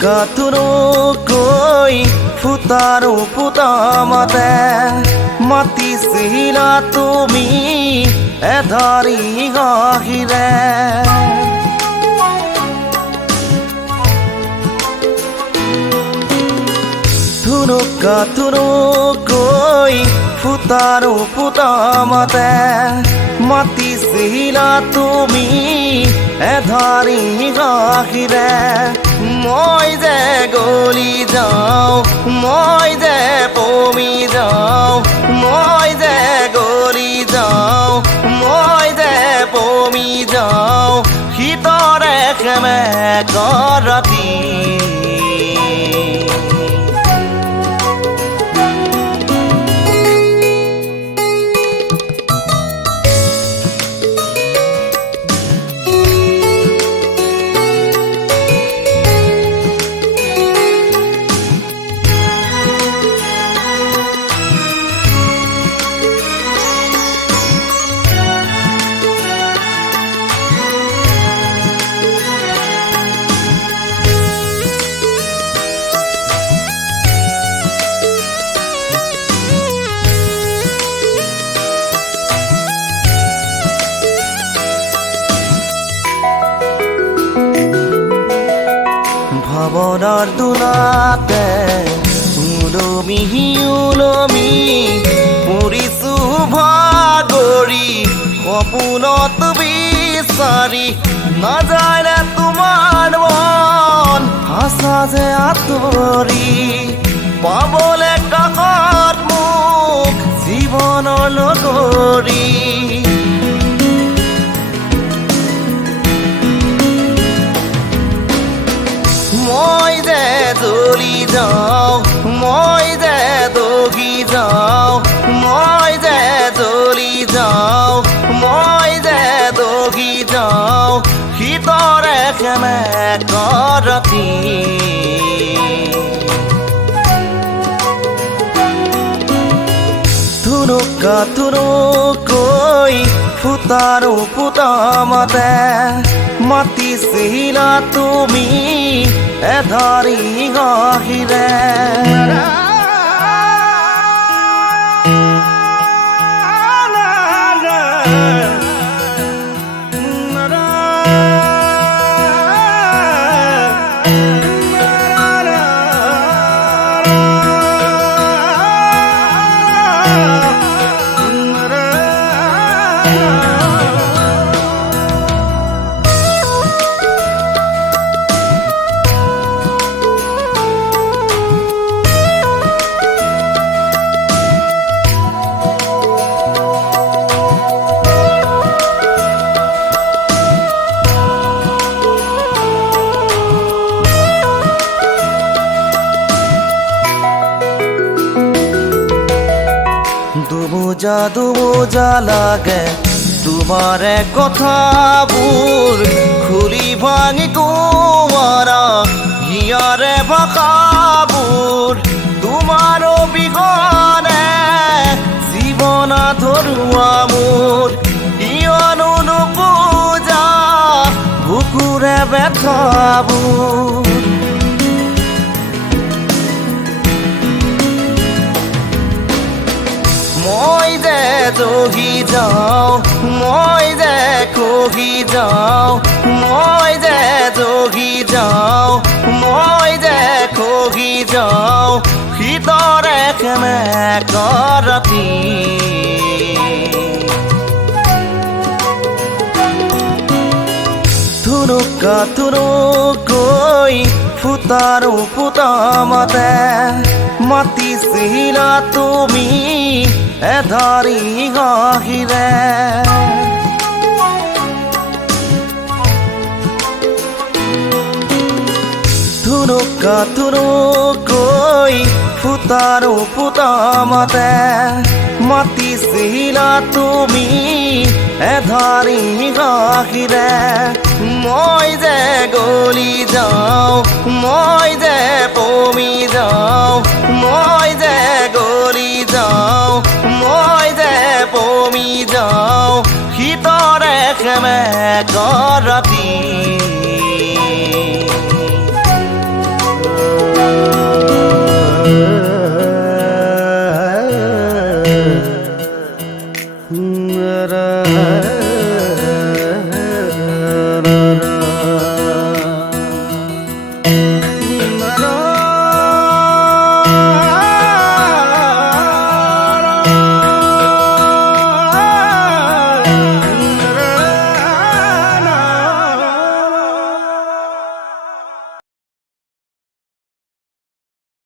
থুনুকৈ ফুটাৰো ফুটামতে মাতিছিলা তুমি এধাৰি হাঁহিৰে থুনুকৈ ফুটাৰো ফুটামতে মাতিছিলা তুমি এধাৰি হাঁহিৰে মই যে গলি যাওঁ মই যে পমি যাওঁ মই যে গলি যাওঁ মই যে পমি যাওঁ শীতৰে সেমেকৰ ৰাতি ভাৱনাৰ দোলাতে উলমি উলমি পৰিছো ভাগৰি সপোনত বিচাৰি নাযায় তোমাৰ মন আশা যে আঁতৰি পাবলে কাষত মোক জীৱনৰ লগৰী মই যে জ্বলি যাওঁ মই যে দগি যাওঁ মই যে জ্বলি যাওঁ মই যে দগি যাওঁ শীতৰে সেমেকৰ ৰাতি থুনুকৈ ফুটাৰো ফুটামতে মাতিছিলা তুমি এধাৰি হাঁহিৰে দুবোজা লাগে তোমাৰে কথাবোৰ খুলি ভাঙি কোৱাৰা হিয়াৰে ভাষাবোৰ তোমাৰ অবিহনে জীৱন ধৰুৱা মোৰ কিয়নো নুবুজা বুকুৰে ব্যথাবোৰ মই যে জগি যাওঁ মই যে খহি যাওঁ মই যে জগি যাওঁ মই যে খহি যাওঁ শীতৰে সেমেকৰ ৰাতি থুনুকৈ ফুটাৰো ফুটামতে মাতিছিলা তুমি এধাৰি হাঁহিৰে থুনুকৈ ফুটাৰো ফুটামতে মাতিছিলা তুমি এধাৰি হাঁহিৰে মই যে গলি যাওঁ মই যে পমি যাওঁ মই যে গলি যাওঁ মই যে পমি যাওঁ শীতৰে সেমেকৰ ৰাতি